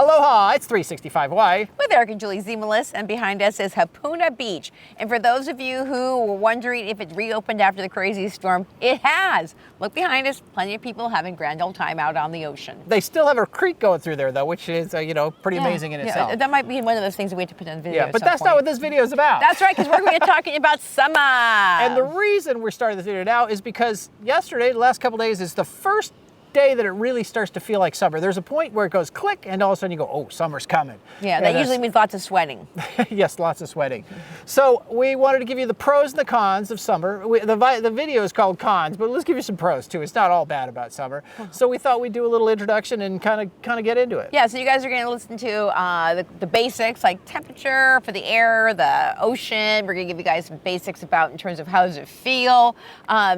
Aloha, it's 365 Hawaii. With Eric and Julie Ziemelis, and behind us is Hapuna Beach. And for those of you who were wondering if it reopened after the crazy storm, it has. Look behind us, plenty of people having grand old time out on the ocean. They still have a creek going through there, though, which is, pretty amazing in itself. That might be one of those things that we have to put in the video. Yeah, but that's not what this video is about. That's right, because we're going to be talking about summer. And the reason we're starting this video now is because yesterday, the last couple days, is the first day that it really starts to feel like summer. There's a point where it goes click, and all of a sudden you go, oh, summer's coming. Yeah, that usually means lots of sweating. Yes, lots of sweating. So we wanted to give you the pros and the cons of summer. The video is called Cons, but let's give you some pros too. It's not all bad about summer. So we thought we'd do a little introduction and kind of get into it. Yeah, so you guys are going to listen to the basics, like temperature for the air, the ocean. We're going to give you guys some basics about in terms of how does it feel,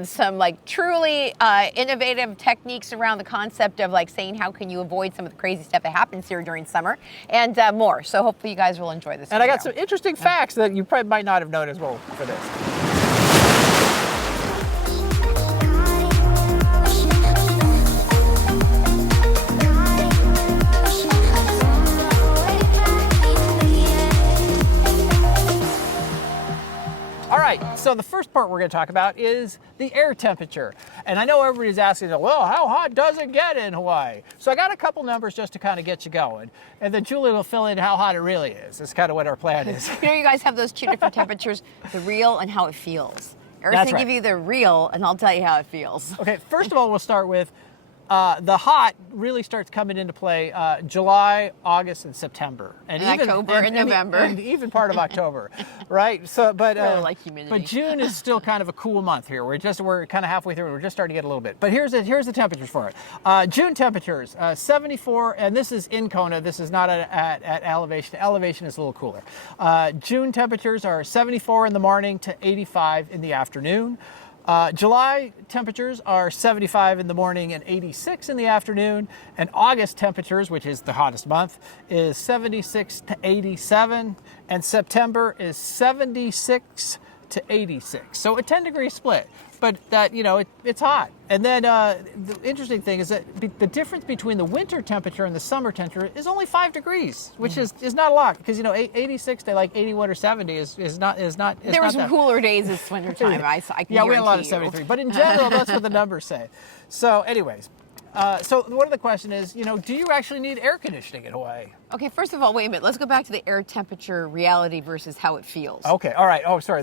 some like truly innovative techniques around the concept of like saying how can you avoid some of the crazy stuff that happens here during summer, and more. So hopefully you guys will enjoy this And video. I got some interesting facts that you probably might not have known as well for this. All right, so the first part we're going to talk about is the air temperature. And I know everybody's asking, well, how hot does it get in Hawaii? So I got a couple numbers just to kind of get you going. And then Julie will fill in how hot it really is. That's kind of what our plan is. Here you guys have those two different temperatures, the real and how it feels. Eric's going to give you the real, and I'll tell you how it feels. Okay, first of all, we'll start with the hot really starts coming into play July, August, and September, and even October and November, and even part of October, right? So, but really like humidity. But June is still kind of a cool month here. We're kind of halfway through. We're just starting to get a little bit. But here's the temperatures for it. June temperatures 74, and this is in Kona. This is not at elevation. Elevation is a little cooler. June temperatures are 74 in the morning to 85 in the afternoon. July temperatures are 75 in the morning and 86 in the afternoon, and August temperatures, which is the hottest month, is 76 to 87, and September is 76 to 86. So a 10-degree split, but that, it's hot. And then the interesting thing is that the difference between the winter temperature and the summer temperature is only 5 degrees, which is not a lot, because 86 to like 81 or 70 is not. There were some cooler days this winter time. I can we had a lot of 73, but in general, that's what the numbers say. So, anyways. So one of the question is, do you actually need air conditioning in Hawaii? Okay, first of all, wait a minute. Let's go back to the air temperature reality versus how it feels. Okay, all right. Oh, sorry.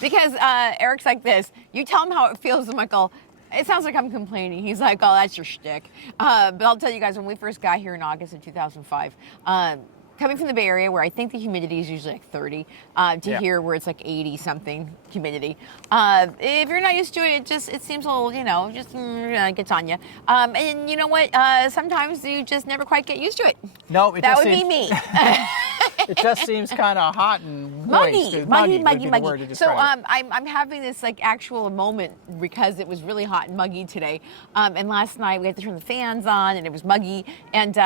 because Eric's like this. You tell him how it feels, I'm like, oh, it sounds like I'm complaining. He's like, oh, that's your shtick. But I'll tell you guys, when we first got here in August of 2005, coming from the Bay Area, where I think the humidity is usually like 30, here where it's like 80 something humidity. If you're not used to it, it seems a little, gets on you. And you know what? Sometimes you just never quite get used to it. No, that would be me. It just seems kind of hot and muggy. So I'm having this like actual moment because it was really hot and muggy today. And last night we had to turn the fans on and it was muggy. And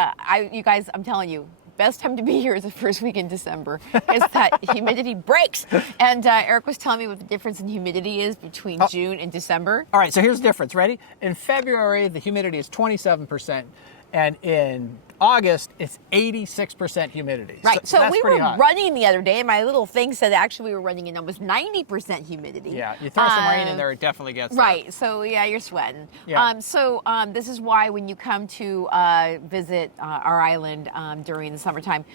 you guys, I'm telling you, best time to be here is the first week in December, because that humidity breaks. And Eric was telling me what the difference in humidity is between June and December. All right, so here's the difference. Ready? In February, the humidity is 27%, and in August, it's 86% humidity. Right, so that's we pretty were hot. running the other day, and my little thing said actually we were running in almost 90% humidity. Yeah, you throw some rain in there, it definitely gets right, there. so yeah, you're sweating. Yeah. This is why when you come to visit our island during the summertime,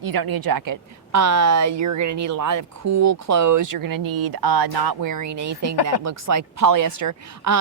you don't need a jacket. You're going to need a lot of cool clothes. You're going to need not wearing anything that looks like polyester,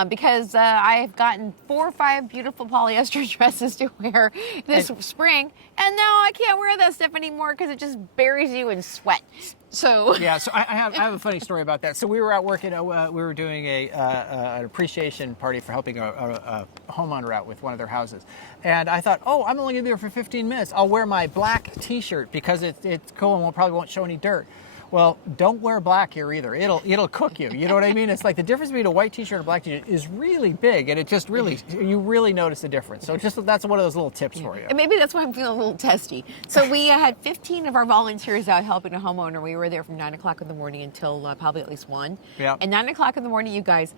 because I've gotten 4 or 5 beautiful polyester dresses to wear this spring, and now I can't wear that stuff anymore because it just buries you in sweat. So yeah, so I have a funny story about that. So we were out working. We were doing an appreciation party for helping a homeowner out with one of their houses, and I thought, oh, I'm only gonna be here for 15 minutes. I'll wear my black T-shirt because it's cool and probably won't show any dirt. Well, don't wear black here either. It'll cook you. You know what I mean? It's like the difference between a white T-shirt and a black T-shirt is really big, and it just you really notice the difference. So that's one of those little tips for you. And maybe that's why I'm feeling a little testy. So we had 15 of our volunteers out helping a homeowner. We were there from 9 o'clock in the morning until probably at least 1. Yeah. And 9 o'clock in the morning, you guys,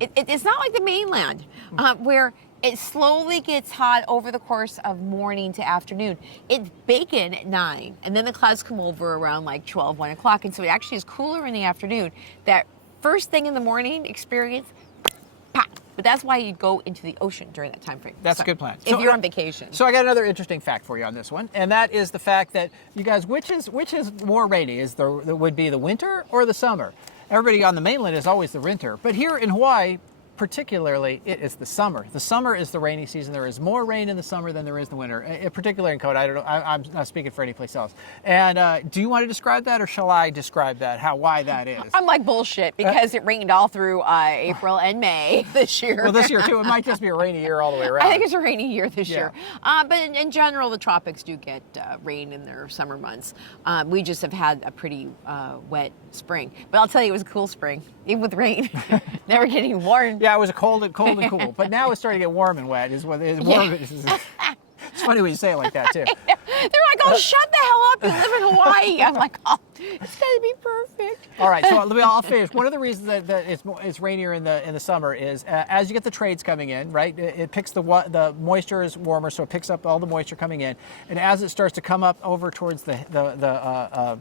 it's not like the mainland where It slowly gets hot over the course of morning to afternoon. It's baking at 9, and then the clouds come over around like 12, 1 o'clock, and so it actually is cooler in the afternoon. That first thing in the morning experience, pop. But that's why you go into the ocean during that time frame. That's a good plan. If you're on vacation. So I got another interesting fact for you on this one, and that is the fact that you guys, which is more rainy? Would be the winter or the summer? Everybody on the mainland is always the winter, but here in Hawaii, particularly, it is the summer. The summer is the rainy season. There is more rain in the summer than there is in the winter, particularly in Kona. I don't know. I'm not speaking for any place else. And do you want to describe that, or shall I describe that? Why that is? I'm like bullshit because it rained all through April and May this year. Well, this year too. It might just be a rainy year all the way around. I think it's a rainy year this year. But in general, the tropics do get rain in their summer months. We just have had a pretty wet spring. But I'll tell you, it was a cool spring, even with rain. Never getting warm. Yeah, it was cold and cool, but now it's starting to get warm and wet. Is what it is. Warm. It's funny when you say it like that too. They're like, "Oh, shut the hell up! You live in Hawaii." I'm like, "Oh, it's gonna be perfect." All right, so I'll finish. One of the reasons that it's rainier in the summer is as you get the trades coming in, right? It picks the moisture is warmer, so it picks up all the moisture coming in, and as it starts to come up over towards the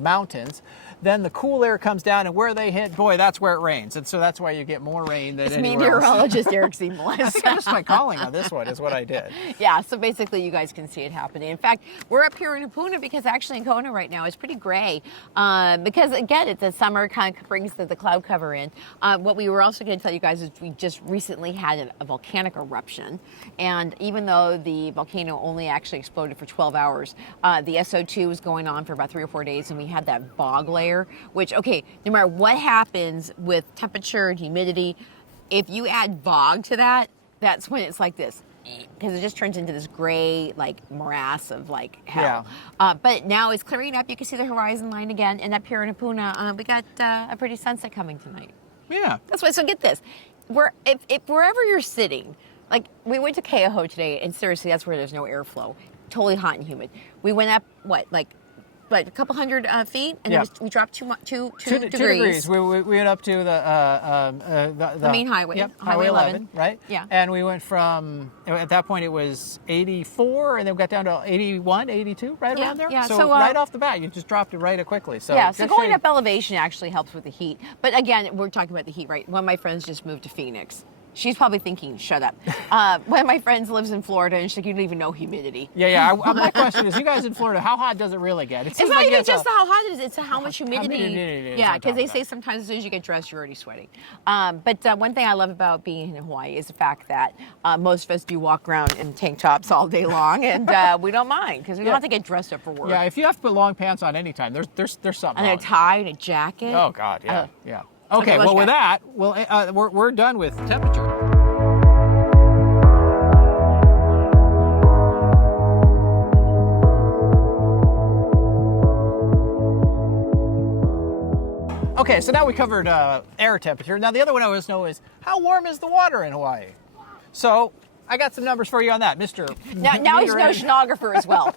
mountains, then the cool air comes down, and where they hit, boy, that's where it rains. And so that's why you get more rain than anywhere else. Meteorologist Eric Ziemelis. I think I missed my calling on this one, is what I did. Yeah, so basically you guys can see it happening. In fact, we're up here in Hapuna because actually in Kona right now it's pretty gray. Because again, the summer kind of brings the cloud cover in. What we were also going to tell you guys is we just recently had a volcanic eruption. And even though the volcano only actually exploded for 12 hours, the SO2 was going on for about 3 or 4 days, and we had that bog layer, which, okay, no matter what happens with temperature and humidity, if you add bog to that, that's when it's like this, because it just turns into this gray, like, morass of, like, hell. Yeah. But now it's clearing up. You can see the horizon line again, and up here in Hapuna, we got a pretty sunset coming tonight. Yeah. That's why, so get this. If wherever you're sitting, like, we went to Keauhou today, and seriously, that's where there's no airflow. Totally hot and humid. We went up, a couple hundred feet, and we dropped two degrees. We went up to the main highway. Yep, Highway 11, right? Yeah. And we went from, at that point it was 84, and then we got down to 81, 82, right around there. Yeah. So right off the bat, you just dropped it right quickly. So yeah, so going up elevation actually helps with the heat. But again, we're talking about the heat, right? One of my friends just moved to Phoenix. She's probably thinking, shut up. One of my friends lives in Florida, and she's like, you don't even know humidity. Yeah. My question is, you guys in Florida, how hot does it really get? It's not even just how hot it is, it's how much humidity. Yeah, because they say sometimes as soon as you get dressed, you're already sweating. But one thing I love about being in Hawaii is the fact that most of us do walk around in tank tops all day long, and we don't mind, because we don't have to get dressed up for work. Yeah, if you have to put long pants on anytime, there's something and wrong. a tie and a jacket. Oh, God, yeah. Okay, well, with that, we're done with temperature. Okay, so now we covered air temperature. Now the other one I want to know is, how warm is the water in Hawaii? So I got some numbers for you on that, Mr. Now he's an oceanographer as well.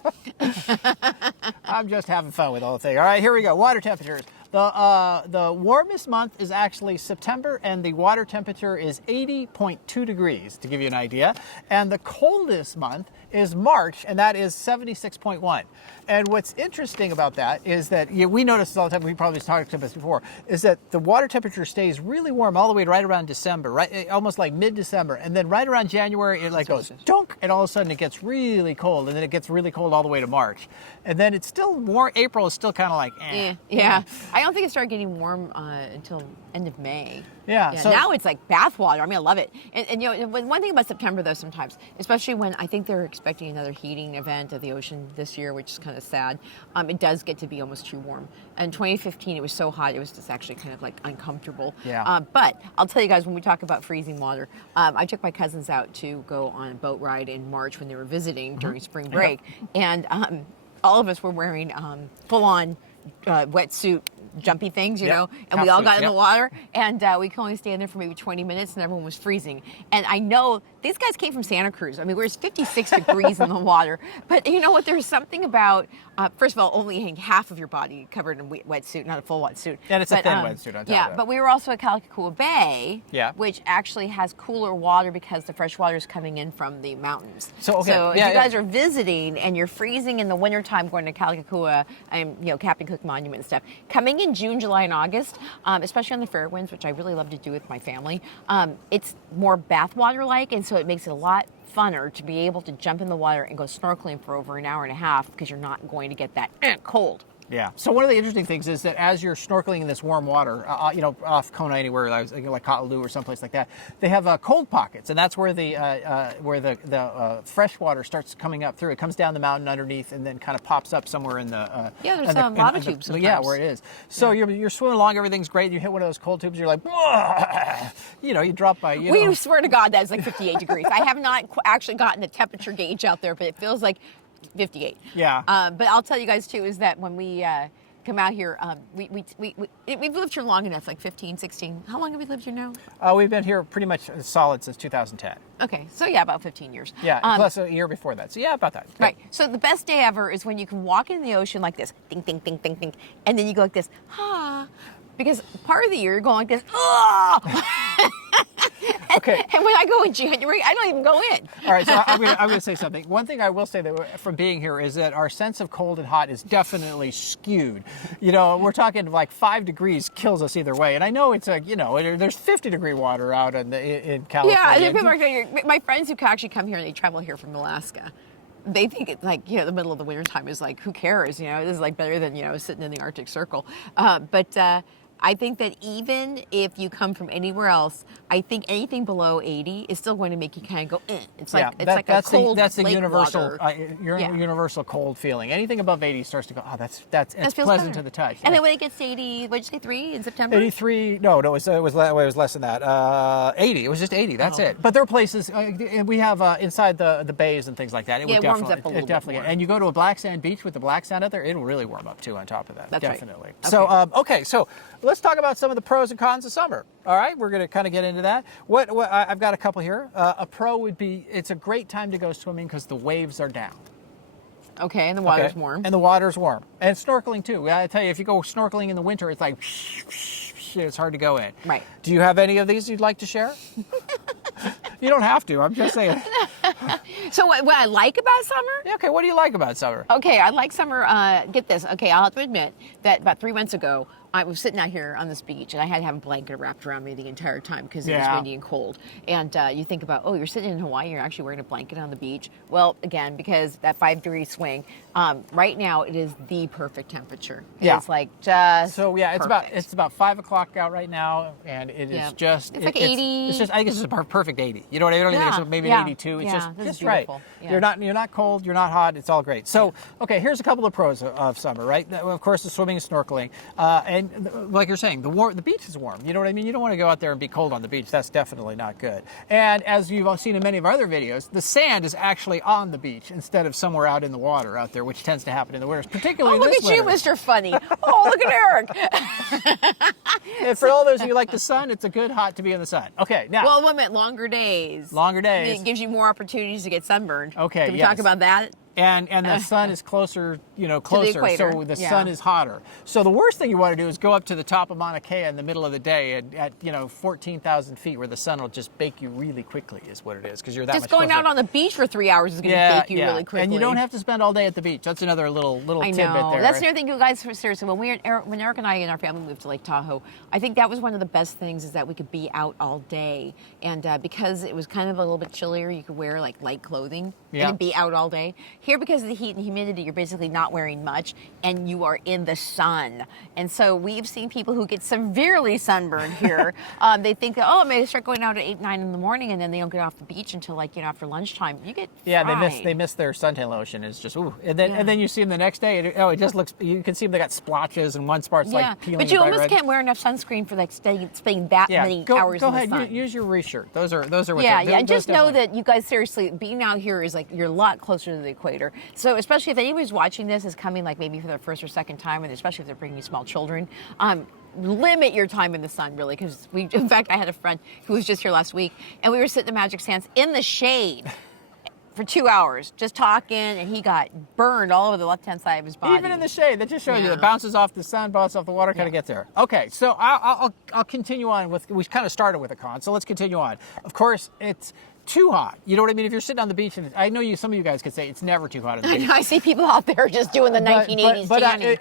I'm just having fun with the whole thing. All right, here we go. Water temperatures. The warmest month is actually September, and the water temperature is 80.2 degrees, to give you an idea. And the coldest month is March, and that is 76.1. And what's interesting about that is that we notice this all the time, we probably talked about this before, is that the water temperature stays really warm all the way right around December, right, almost like mid-December. And then right around January, it goes dunk, and all of a sudden it gets really cold, and then it gets really cold all the way to March. And then it's still warm. April is still kind of like, eh. Yeah. I don't think it started getting warm until end of May. Yeah. So now it's like bath water. I mean, I love it. And one thing about September, though, sometimes, especially when I think they're expecting another heating event of the ocean this year, which is kind of sad, it does get to be almost too warm. And 2015, it was so hot, it was just actually kind of like uncomfortable. Yeah. But I'll tell you guys, when we talk about freezing water, I took my cousins out to go on a boat ride in March when they were visiting during spring break. And all of us were wearing full-on wetsuit jumpy things, you Yep. know, and we all got in Yep. the water, and we could only stand there for maybe 20 minutes, and everyone was freezing. And I know these guys came from Santa Cruz. I mean, where it's 56 degrees in the water. But you know what? There's something about, first of all, only having half of your body covered in a wetsuit, not a full wetsuit. And it's a thin wetsuit on top Yeah, of that. but we were also at Hapuna Bay, Yeah. which actually has cooler water because the fresh water is coming in from the mountains. So, okay. So if Yeah, you yeah. guys are visiting and you're freezing in the wintertime going to Kalakakua and, you know, Captain Cook Monument and stuff, coming in June, July, and August, especially on the Fairwinds, which I really love to do with my family, it's more bathwater-like, and so it makes it a lot funner to be able to jump in the water and go snorkeling for over an hour and a half because you're not going to get that cold. Yeah. So one of the interesting things is that as you're snorkeling in this warm water, you know, off Kona anywhere, like Kaʻalū or someplace like that, they have cold pockets, and that's where the fresh water starts coming up through. It comes down the mountain underneath, and then kind of pops up somewhere in the there's some lava tubes sometimes. Yeah, where it is. So you're swimming along, everything's great. You hit one of those cold tubes, you're like, you know, you drop by. We swear to God that's like 58 degrees. I have not actually gotten a temperature gauge out there, but it feels like 58. Yeah. But I'll tell you guys too is that when we come out here, we've lived here long enough, like 15, 16. How long have we lived here now? We've been here pretty much solid since 2010. Okay, so yeah, about 15 years. Yeah, plus a year before that. So yeah, about that. Right. So the best day ever is when you can walk in the ocean like this, ding, ding, ding, ding, ding, and then you go like this, because part of the year you're going like this, Okay. And when I go in January, I don't even go in. All right, so I'm going to say something. One thing I will say that from being here is that our sense of cold and hot is definitely skewed. You know, we're talking like 5 degrees kills us either way. And I know it's like, you know, there's 50-degree water out in California. Yeah, people are, my friends who actually come here and they travel here from Alaska, they think it's like, you know, the middle of the winter time is like, who cares? You know, this is like better than, you know, sitting in the Arctic Circle. But I think that even if you come from anywhere else, I think anything below 80 is still going to make you kind of go, It's like a cold that's the lake universal water. universal cold feeling. Anything above 80 starts to go, it's That feels pleasant better. to the touch. And then when it gets to 80, what did you say, 3 in September? 83, no, it was less than that. 80, it was just 80, that's it. But there are places, we have inside the bays and things like that. It warms up a little bit more. And you go to a black sand beach with the black sand out there, it'll really warm up too on top of that. That's right. Definitely. Okay. So let's talk about some of the pros and cons of summer. All right, we're going to kind of get into that. I've got a couple here. A pro would be it's a great time to go swimming because the waves are down. Okay, and the water's warm. And the water's warm. And snorkeling too. I tell you, if you go snorkeling in the winter, it's like, it's hard to go in. Right. Do you have any of these you'd like to share? You don't have to. I'm just saying. So what I like about summer? Yeah, okay, what do you like about summer? Okay, I like summer. Get this. Okay, I'll have to admit that about 3 months ago, I was sitting out here on this beach, and I had to have a blanket wrapped around me the entire time because it was windy and cold. And you think about, you're sitting in Hawaii, you're actually wearing a blanket on the beach. Well, again, because that 5-degree swing, right now it is the perfect temperature. It's like just perfect. it's about 5 o'clock out right now, and it is just it's like 80. It's just I guess it's a perfect 80. You know what I mean? Yeah, So maybe yeah, 82. It's yeah, just is right. beautiful. Yeah. You're not cold, you're not hot. It's all great. So okay, here's a couple of pros of summer, right? Of course, the swimming and snorkeling, and like you're saying, the beach is warm. You know what I mean? You don't want to go out there and be cold on the beach. That's definitely not good. And as you've seen in many of our other videos, the sand is actually on the beach instead of somewhere out in the water out there, which tends to happen in the winters, particularly look this at you, winter. Mr. Funny. Look at Eric. And for all those of you who like the sun, it's a good hot to be in the sun. Okay, now. Well, wait a minute, longer days. Longer days. It gives you more opportunities to get sunburned. Okay, Can we talk about that? And the sun is closer, closer, equator. so the sun is hotter. So the worst thing you want to do is go up to the top of Mauna Kea in the middle of the day at 14,000 feet, where the sun will just bake you really quickly, is what it is, because you're that Just much going closer. out on the beach for 3 hours is going to bake you really quickly. And you don't have to spend all day at the beach. That's another little tidbit there. That's another thing, you guys. Seriously, when Eric and I and our family moved to Lake Tahoe, I think that was one of the best things is that we could be out all day, and because it was kind of a little bit chillier, you could wear like light clothing and be out all day. Here, because of the heat and humidity, you're basically not wearing much, and you are in the sun. And so we've seen people who get severely sunburned here. They think that, I'm going to start going out at 8, 9 in the morning, and then they don't get off the beach until after lunchtime. You get fried. They miss their suntan lotion. It's just and then you see them the next day. It just looks. You can see them. They got splotches, and one spot's like peeling. But you bright almost red. can't wear enough sunscreen for spending that many hours go in the ahead. sun. Use your reshirt. Those are what And just know that you guys seriously being out here is like you're a lot closer to the equator. equator. So especially if anybody's watching this is coming like maybe for the first or second time, and especially if they're bringing small children, limit your time in the sun, really, because in fact, I had a friend who was just here last week, and we were sitting at Magic Sands in the shade for 2 hours, just talking, and he got burned all over the left-hand side of his body. Even in the shade, that just shows you it bounces off the sun, bounces off the water, kind of gets there. Okay, so I'll continue on with, we kind of started with a con, so let's continue on. Of course, it's too hot. You know what I mean? If you're sitting on the beach, and I know some of you guys could say it's never too hot on the beach. I see people out there just doing the 1980s tanning.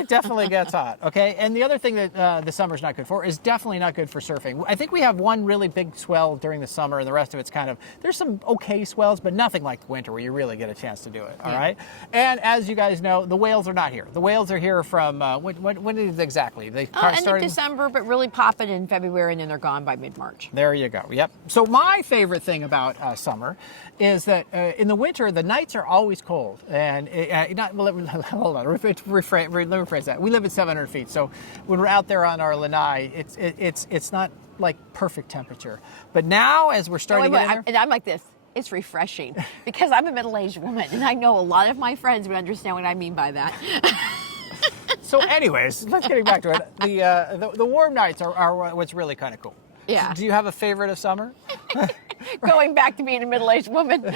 It definitely gets hot, okay? And the other thing that the summer's not good for is definitely not good for surfing. I think we have one really big swell during the summer, and the rest of it's kind of, there's some okay swells, but nothing like the winter where you really get a chance to do it, all right? And as you guys know, the whales are not here. The whales are here from, when is it exactly? They end of December, but really popping in February, and then they're gone by mid-March. There you go, yep. So my favorite thing about summer is that in the winter the nights are always cold, and hold on, let me rephrase that. We live at 700 feet, so when we're out there on our lanai, it's not like perfect temperature. But now as we're starting to get in there, and I'm like this. It's refreshing because I'm a middle-aged woman, and I know a lot of my friends would understand what I mean by that. So anyways, let's get back to it. The warm nights are what's really kind of cool. Yeah. So do you have a favorite of summer? Going back to being a middle-aged woman,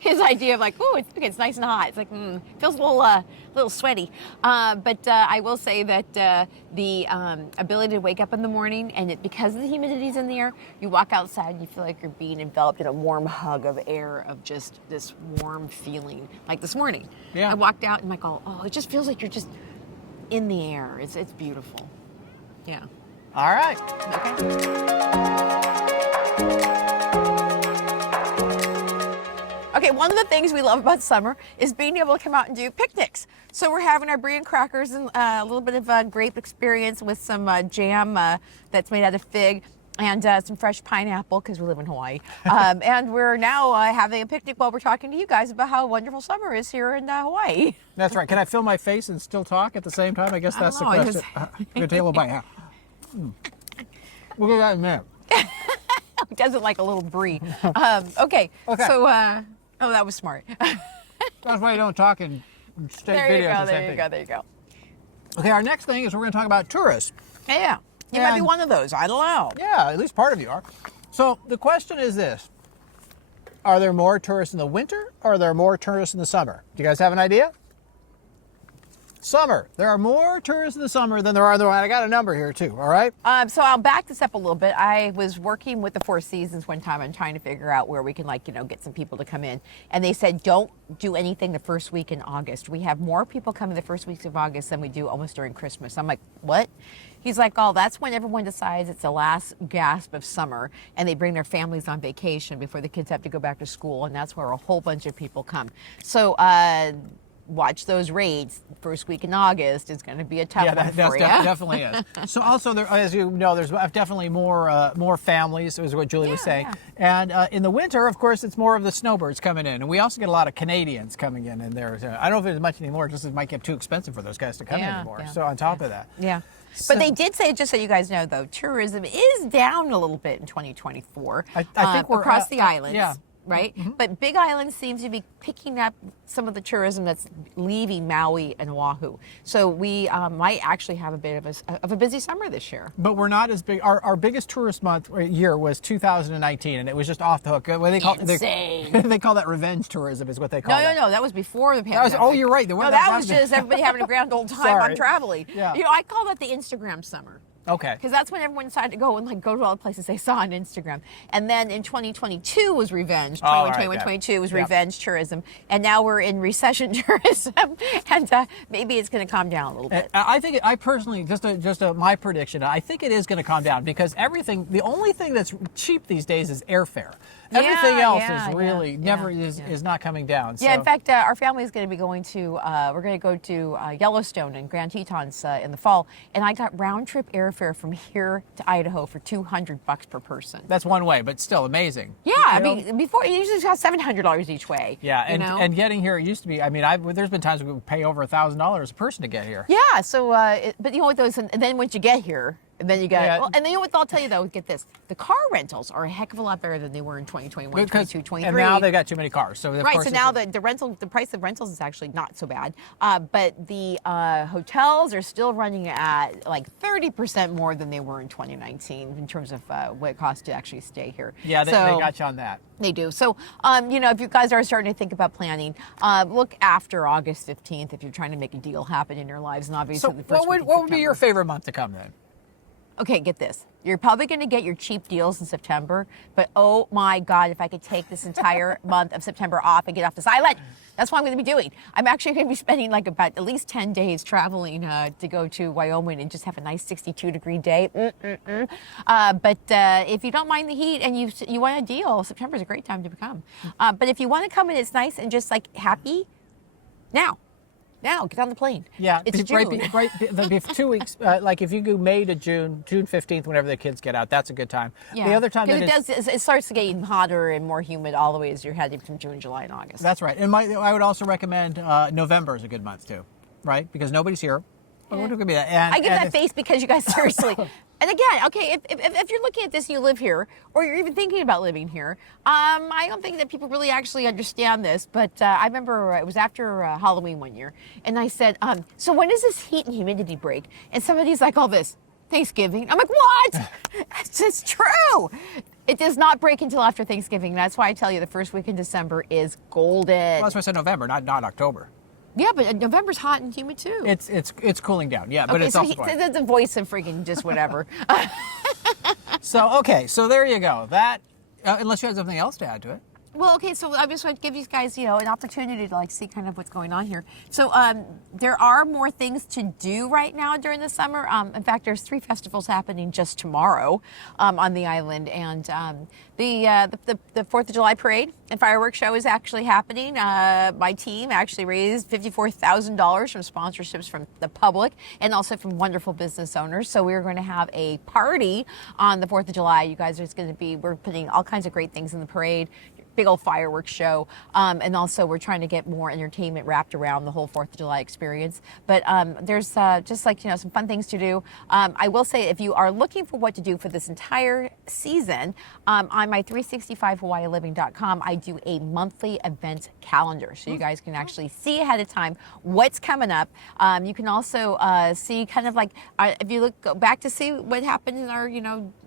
his idea of like, oh, it's nice and hot. It's like, feels a little sweaty. But I will say that the ability to wake up in the morning, and because of the humidity's in the air, you walk outside and you feel like you're being enveloped in a warm hug of air, of just this warm feeling. Like this morning, I walked out and I'm like, oh, it just feels like you're just in the air. It's beautiful. Yeah. All right. Okay, one of the things we love about summer is being able to come out and do picnics. So we're having our brie and crackers and a little bit of a grape experience with some jam that's made out of fig and some fresh pineapple because we live in Hawaii. And we're now having a picnic while we're talking to you guys about how wonderful summer is here in Hawaii. That's right. Can I film my face and still talk at the same time? I guess that's the question. I'm going to take a little bite. Look at that man. He doesn't like a little brie. Okay. So, that was smart. That's why you don't talk in state videos. There you go. Okay, our next thing is we're going to talk about tourists. Yeah. You might be one of those. I don't know. Yeah, at least part of you are. So the question is this. Are there more tourists in the winter, or are there more tourists in the summer? Do you guys have an idea? Summer. There are more tourists in the summer than there are in the winter. I got a number here too, all right? So I'll back this up a little bit. I was working with the Four Seasons one time and trying to figure out where we can get some people to come in. And they said, don't do anything the first week in August. We have more people coming the first weeks of August than we do almost during Christmas. I'm like, what? He's like, oh, that's when everyone decides it's the last gasp of summer and they bring their families on vacation before the kids have to go back to school. And that's where a whole bunch of people come. So, watch those rates. First week in August is going to be a tough one for you. Definitely is. So also, there, as you know, there's definitely more families, is what Julie was saying. And in the winter, of course, it's more of the snowbirds coming in. And we also get a lot of Canadians coming in there. I don't know if it's much anymore, just it might get too expensive for those guys to come in anymore. So on top of that. Yeah. But they did say, just so you guys know, though, tourism is down a little bit in 2024. I think we're across the islands. Yeah. Right? Mm-hmm. But Big Island seems to be picking up some of the tourism that's leaving Maui and Oahu. So we might actually have a bit of a busy summer this year. But we're not as big. Our biggest tourist year was 2019, and it was just off the hook. What they call Insane. They call that revenge tourism, is what they call it. No. That was before the pandemic. You're right. That was just everybody having a grand old time on traveling. Yeah. I call that the Instagram summer. Okay. Because that's when everyone decided to go and go to all the places they saw on Instagram. And then in 2022 was revenge. 22 was revenge tourism. And now we're in recession tourism. And maybe it's going to calm down a little bit. I personally, my prediction, I think it is going to calm down because the only thing that's cheap these days is airfare. Everything else is really is not coming down. Yeah, in fact, our family is going to be going to, we're going to go to Yellowstone and Grand Tetons in the fall. And I got round trip airfare from here to Idaho for $200 per person. That's one way, but still amazing. Yeah, I mean, before it usually cost $700 each way. Yeah, and getting here, it used to be. I mean, there's been times we would pay over $1,000 a person to get here. Yeah, so but what those, and then once you get here, And then you got, Yeah. well, and then you know what I'll tell you though, get this. The car rentals are a heck of a lot better than they were in 2021, 22, 23. And now they got too many cars. So of Right, course so now the price of rentals is actually not so bad. But the hotels are still running at like 30% more than they were in 2019 in terms of what it costs to actually stay here. Yeah, they got you on that. They do. So, if you guys are starting to think about planning, look after August 15th if you're trying to make a deal happen in your lives. And obviously, So the first week of what would be your September. favorite month to come then? Okay, get this. You're probably going to get your cheap deals in September, but oh my God, if I could take this entire month of September off and get off this island, that's what I'm going to be doing. I'm actually going to be spending like about at least 10 days traveling to go to Wyoming and just have a nice 62-degree day. But if you don't mind the heat and you want a deal, September is a great time to come. But if you want to come and it's nice and just like happy, now, get on the plane. Yeah, it's June. Right, 2 weeks. Like if you go May to June 15th, whenever the kids get out, that's a good time. Yeah. The other time because it starts getting hotter and more humid all the way as you're heading from June, July, and August. That's right. And I would also recommend November is a good month too, right? Because nobody's here. Yeah. What could be that? And, I give that face because you guys seriously. And again, okay, if you're looking at this and you live here, or you're even thinking about living here, I don't think that people really actually understand this. But I remember it was after Halloween one year, and I said, so when does this heat and humidity break? And somebody's like, all this, Thanksgiving. I'm like, what? It's true. It does not break until after Thanksgiving. That's why I tell you the first week in December is golden. Well, that's why I said November, not October. Yeah, but November's hot and humid too. It's cooling down. Yeah, but okay, it's so also fine. the voice of freaking just whatever. So there you go. That unless you have something else to add to it. Well, okay, so I just want to give you guys, an opportunity to like see kind of what's going on here. So there are more things to do right now during the summer. In fact, there's 3 festivals happening just tomorrow on the island, and the 4th of July parade and fireworks show is actually happening. My team actually raised $54,000 from sponsorships from the public and also from wonderful business owners. So we're going to have a party on the 4th of July. You guys are going to we're putting all kinds of great things in the parade. Big old fireworks show, and also we're trying to get more entertainment wrapped around the whole 4th of July experience. But there's just like some fun things to do. I will say, if you are looking for what to do for this entire season, on my 365hawaiiliving.com, I do a monthly event calendar, so you guys can actually see ahead of time what's coming up. You can also see kind of like if you go back to see what happened in our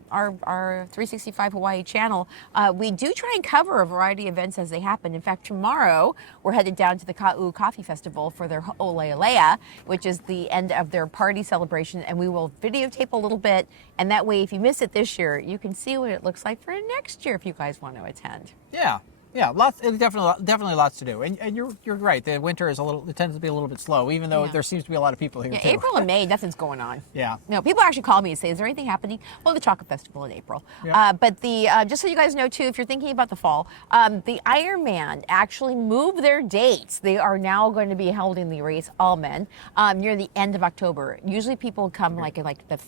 365 Hawaii channel, we do try and cover a variety of events as they happen. In fact, tomorrow we're headed down to the Ka'u Coffee Festival for their Ho'oleilea, which is the end of their party celebration, and we will videotape a little bit, and that way if you miss it this year, you can see what it looks like for next year if you guys want to attend. Yeah, lots. Definitely lots to do. And you're right. The winter it tends to be a little bit slow, even though there seems to be a lot of people here too. April and May, nothing's going on. Yeah. No, people actually call me and say, "Is there anything happening?" Well, the Chocolate Festival in April. Yeah. But just so you guys know too, if you're thinking about the fall, the Ironman actually moved their dates. They are now going to be holding the race all men near the end of October. Usually people come like the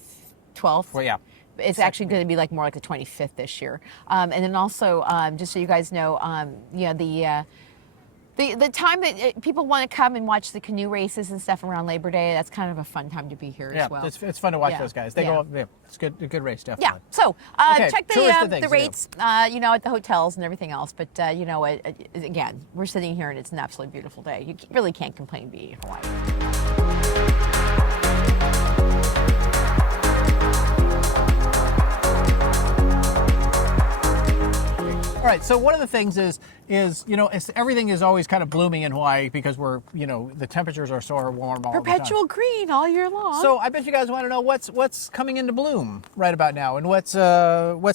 12th. Well, yeah. It's actually going to be like more like the 25th this year. And then also, just so you guys know, the time that people want to come and watch the canoe races and stuff around Labor Day, that's kind of a fun time to be here as well. It's fun to watch those guys. They go. Yeah, it's good. A good race, definitely. Yeah. So check the the rates, at the hotels and everything else. But again, we're sitting here and it's an absolutely beautiful day. You really can't complain being in Hawaii. All right. So one of the things is everything is always kind of blooming in Hawaii because we're the temperatures are so warm all the time. Perpetual green all year long. So I bet you guys want to know what's coming into bloom right about now and what's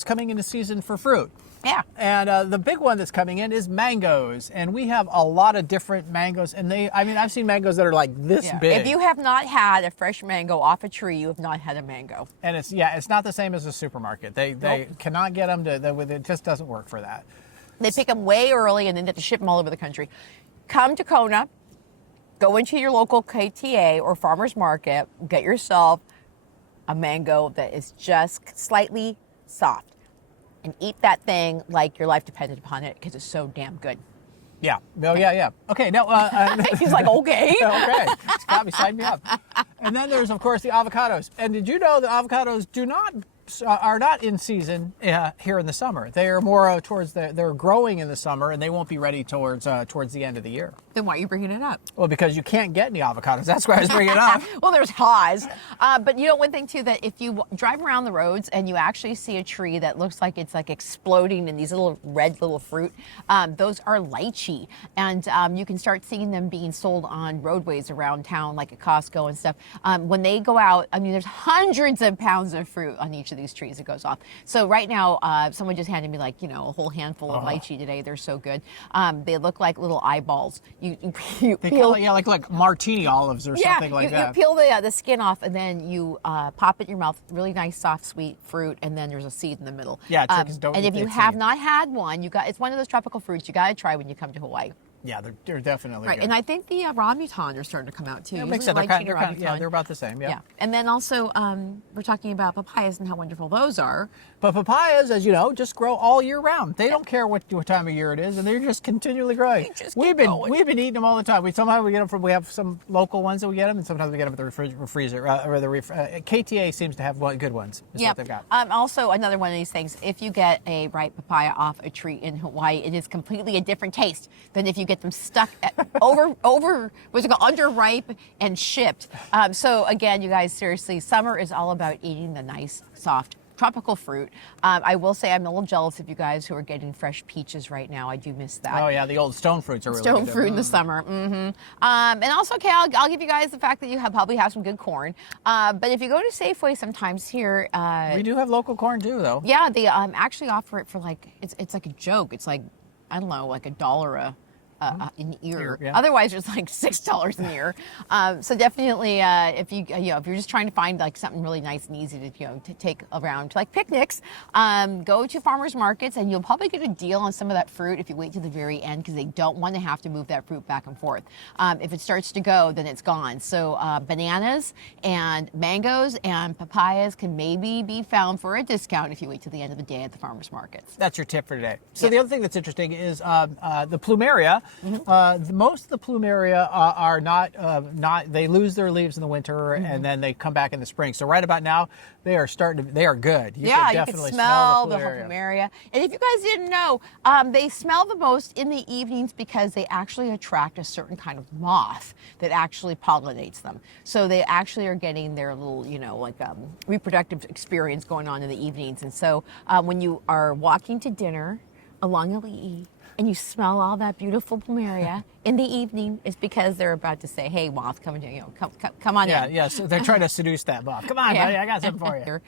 coming into season for fruit. Yeah. And the big one that's coming in is mangoes, and we have a lot of different mangoes. And I've seen mangoes that are like this big. If you have not had a fresh mango off a tree, you have not had a mango. And it's not the same as a supermarket. They cannot get them it just doesn't work for that. They pick them way early and then they have to ship them all over the country. Come to Kona, go into your local KTA or farmer's market, get yourself a mango that is just slightly soft, and eat that thing like your life depended upon it because it's so damn good. Yeah. Oh, yeah. Okay, now... He's like, okay. Okay. It's got me, sign me up. And then there's, of course, the avocados. And did you know that avocados are not in season here in the summer? They are more they're growing in the summer, and they won't be ready towards the end of the year. Then why are you bringing it up? Well, because you can't get any avocados. That's why I was bringing it up. Well, there's haws. But you know, one thing too, that if you drive around the roads and you actually see a tree that looks like it's like exploding in these little red little fruit, those are lychee. And you can start seeing them being sold on roadways around town, like at Costco and stuff. When they go out, I mean, there's hundreds of pounds of fruit on each of these trees that goes off. So right now, someone just handed me like, a whole handful of lychee today. They're so good. They look like little eyeballs. You peel, like martini olives or something like that. You peel the skin off, and then you pop it in your mouth. Really nice, soft, sweet fruit, and then there's a seed in the middle. Yeah, chickens don't. And if you have not had one, it's one of those tropical fruits you got to try when you come to Hawaii. Yeah, they're definitely right. Good. And I think the rambutan are starting to come out too. Yeah, makes sense. They're about the same. Yeah. And then also we're talking about papayas and how wonderful those are. But papayas, as you know, just grow all year round. They don't care what time of year it is, and they're just continually growing. We've been eating them all the time. Sometimes we get them we have some local ones that we get them, and sometimes we get them at the freezer. KTA seems to have good ones. Yeah. What they've got. Also, another one of these things. If you get a ripe papaya off a tree in Hawaii, it is completely a different taste than if you get them stuck underripe and shipped. So again, you guys, seriously, summer is all about eating the nice, soft, tropical fruit. I will say I'm a little jealous of you guys who are getting fresh peaches right now. I do miss that. Oh yeah, the old stone fruits are really stone good. fruit in the summer. Mm-hmm. And also, okay, I'll give you guys the fact that you probably have some good corn. But if you go to Safeway sometimes here, we do have local corn too, though. Yeah, they actually offer it for like it's like a joke. It's like, I don't know, like $1 an ear. Yeah. Otherwise, it's like $6 an ear. So definitely, if you're just trying to find like something really nice and easy to take around to like picnics, go to farmers markets, and you'll probably get a deal on some of that fruit if you wait to the very end, because they don't want to have to move that fruit back and forth. If it starts to go, then it's gone. So bananas and mangoes and papayas can maybe be found for a discount if you wait to the end of the day at the farmers markets. That's your tip for today. So the other thing that's interesting is the plumeria. Mm-hmm. Most of the plumeria are not. They lose their leaves in the winter, mm-hmm. and then they come back in the spring. So right about now, they are good. You can smell the plumeria. And if you guys didn't know, they smell the most in the evenings because they actually attract a certain kind of moth that actually pollinates them. So they actually are getting their little, reproductive experience going on in the evenings. And so when you are walking to dinner along Ali'i, and you smell all that beautiful plumeria in the evening, it's because they're about to say, "Hey, moth, come on in." Yeah. So they're trying to seduce that moth. Come on, buddy, I got something for you.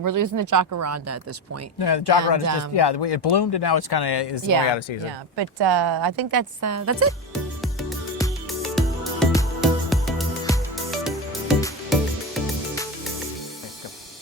We're losing the jacaranda at this point. Yeah, the jacaranda is just it bloomed, and now it's kind of way out of season. Yeah, but I think that's it.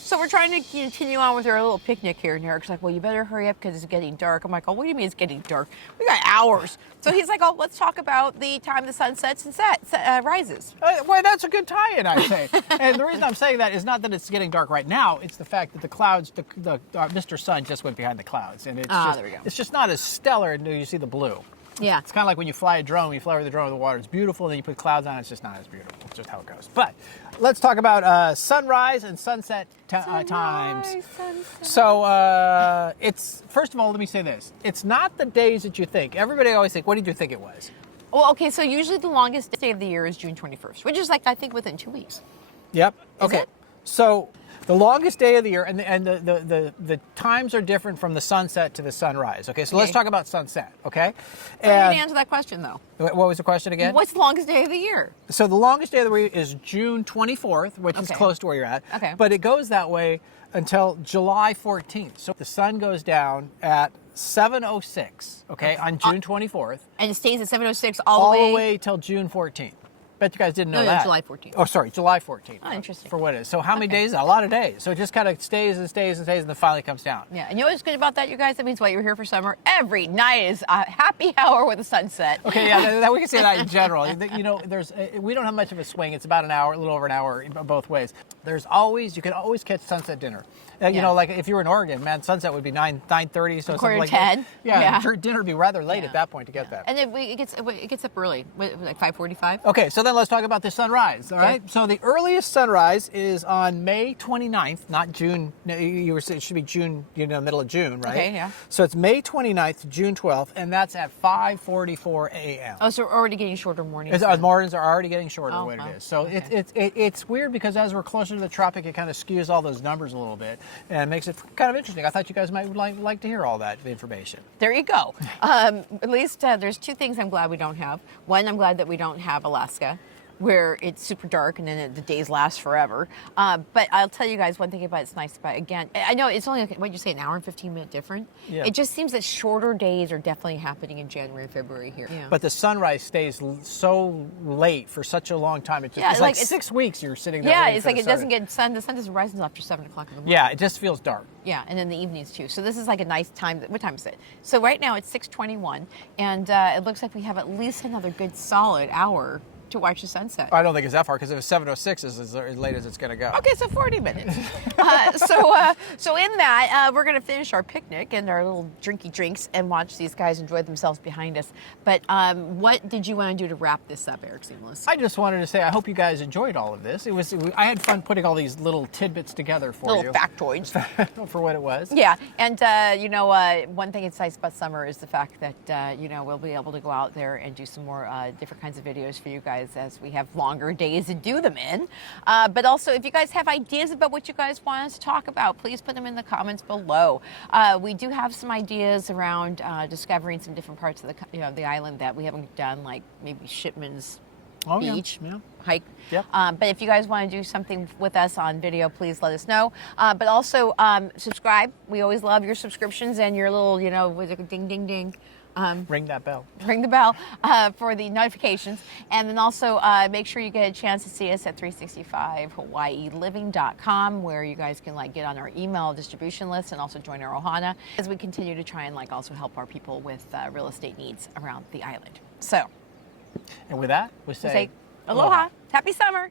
So we're trying to continue on with our little picnic here, and Eric's like, well, you better hurry up because it's getting dark. I'm like, oh, what do you mean it's getting dark? We got hours. So he's like, oh, let's talk about the time the sun sets and rises. Well, that's a good tie-in, I say. And the reason I'm saying that is not that it's getting dark right now. It's the fact that the clouds, Mr. Sun just went behind the clouds. And there we go. It's just not as stellar until you see the blue. Yeah. It's kind of like when you fly a drone. When you fly over the drone, the water is beautiful, and then you put clouds on it, it's just not as beautiful. It's just how it goes. But let's talk about sunrise and sunset times. Sunset. So it's, first of all, let me say this. It's not the days that you think. Everybody always think, what did you think it was? Well, okay, so usually the longest day of the year is June 21st, which is like, I think, within 2 weeks. Yep. Is Okay. it? So the longest day of the year, and the times are different from the sunset to the sunrise. Okay, so let's talk about sunset. Okay, So you didn't answer that question though. What was the question again? What's the longest day of the year? So the longest day of the week is June 24th, which is close to where you're at. Okay. But it goes that way until July 14th. So the sun goes down at 7:06. Okay, on June 24th, And it stays at 7:06 all the way till June 14th. Bet you guys didn't know No, that. July 14th. Oh, sorry, July 14th. Oh, interesting. For what it is. So how many days? A lot of days. So it just kind of stays and stays and stays, and then finally comes down. Yeah, and you know what's good about that, you guys? That means why you're here for summer. Every night is a happy hour with a sunset. Okay, yeah, we can say that in general. You know, we don't have much of a swing. It's about an hour, a little over an hour both ways. You can always catch sunset dinner. You know, like if you were in Oregon, man, sunset would be 9:30, so Quarter something like 10. that. Yeah, Yeah. dinner would be rather late at that point to get that. And it gets up early, like 5:45. Okay, so then let's talk about the sunrise, all right? Okay. So the earliest sunrise is on May 29th, not June. No, you were saying it should be June, middle of June, right? Okay, yeah. So it's May 29th to June 12th, and that's at 5:44 a.m. Oh, so we're already getting shorter mornings. Mornings are already getting shorter, Oh, what it oh, is. So okay. it's weird because as we're closer to the tropic, it kind of skews all those numbers a little bit and makes it kind of interesting. I thought you guys might like to hear all that information. There you go. At least there's two things I'm glad we don't have. One, I'm glad that we don't have Alaska, where it's super dark and then the days last forever. But I'll tell you guys one thing about it's nice about, again, I know it's only, what'd you say, an hour and 15 minute different? Yeah. It just seems that shorter days are definitely happening in January and February here. Yeah. But the sunrise stays so late for such a long time. It's Yeah, like it's 6 weeks you're sitting there. Yeah, waiting it's for like the it doesn't sun. the sun doesn't rise until after 7 o'clock in the morning. Yeah, it just feels dark. Yeah, and then the evenings too. So this is like a nice time. What time is it? So right now it's 6:21, and it looks like we have at least another good solid hour to watch the sunset. I don't think it's that far because if it's 7:06 is as late as it's going to go. Okay, so 40 minutes. So in that, we're going to finish our picnic and our little drinky drinks and watch these guys enjoy themselves behind us. But what did you want to do to wrap this up, Eric Ziemelis? I just wanted to say I hope you guys enjoyed all of this. I had fun putting all these little tidbits together for you. Little factoids. For what it was. Yeah, and one thing that's nice about summer is the fact that we'll be able to go out there and do some more different kinds of videos for you guys as we have longer days to do them in. But also, if you guys have ideas about what you guys want us to talk about, please put them in the comments below. We do have some ideas around discovering some different parts of the island that we haven't done, like maybe Shipman's Beach. Yeah. Hike. Yep. But if you guys want to do something with us on video, please let us know. But also subscribe. We always love your subscriptions and your little, with a ding, ding, ding. Ring that bell. Ring the bell for the notifications. And then also make sure you get a chance to see us at 365hawaiiliving.com, where you guys can get on our email distribution list and also join our ohana as we continue to try and also help our people with real estate needs around the island. So. And with that, we say Aloha. Happy summer.